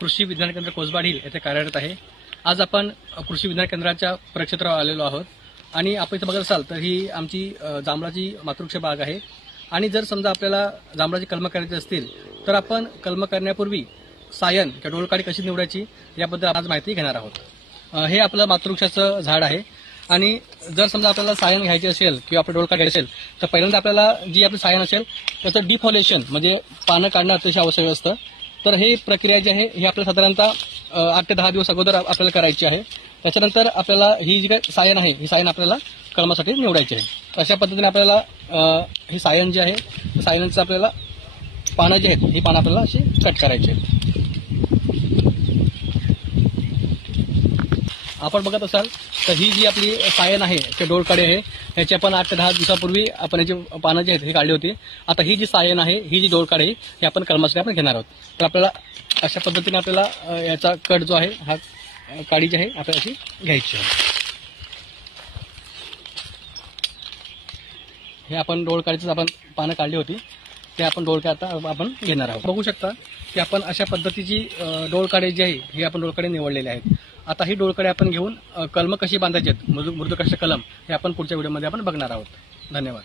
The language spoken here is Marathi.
कृषी विज्ञान केंद्र कोसबाड हिल येथे कार्यरत आहे। आज आपण कृषी विज्ञान केंद्राच्या परिक्षेत्रावर आलेलो आहोत आणि आपण इथे बघत असाल तर ही आमची जांभळाची मातृवृक्ष बाग आहे आणि जर समजा आपल्याला जांभळाची कलम करायची असतील तर आपण कलम करण्यापूर्वी सायन किंवा डोळकाडी कशी निवडायची याबद्दल आज माहिती घेणार आहोत। हे आपलं मातृवृक्षाचं झाड आहे आणि जर समजा आपल्याला सायन घ्यायची असेल किंवा आपलं डोळकाडी घ्यायची असेल तर पहिल्यांदा आपल्याला जी आपली सायन असेल त्याचं डिफॉलेशन म्हणजे पानं काढणं अतिशय आवश्यक असतं। तर ही प्रक्रिया जी आहे ही आपल्याला साधारणतः 8 ते 10 दिवस अगोदर आपल्याला करायची आहे। त्याच्यानंतर आपल्याला ही जी काही सायन आहे ही सायन आपल्याला कलमासाठी निवडायची आहे। अशा पद्धतीने आपल्याला ही सायन जी आहे सायनचं आपल्याला पानं जी आहेत ही पानं आपल्याला अशी कट करायची आहेत। आपण बघत असाल तर ही जी आपली सायन आहे ते डोळकाडी आहे याची आपण 8 ते 10 दिवसापूर्वी आपण याची पानं जी आहेत ही काढली होती। आता ही जी सायन आहे ही जी डोळकाडी आहे ही आपण कलमासाठी आपण घेणार आहोत। तर आपल्याला अशा पद्धतीने आपल्याला याचा कट जो आहे हा काडी जी आहे आपल्याला अशी घ्यायची आहे। हे आपण डोळकाडीचं आपण पानं काढली होती ते आपण डोळके आता आपण घेणार आहोत। बघू शकता की आपण अशा पद्धतीची डोळकाडी जी आहे ही आपण डोळकाडी निवडलेली आहेत। आता ही डोळकाडी आपण घेऊन कलम कशी बांधायची आहेत मृदू कशी कलम हे आपण पुढच्या व्हिडिओमध्ये आपण बघणार आहोत। धन्यवाद।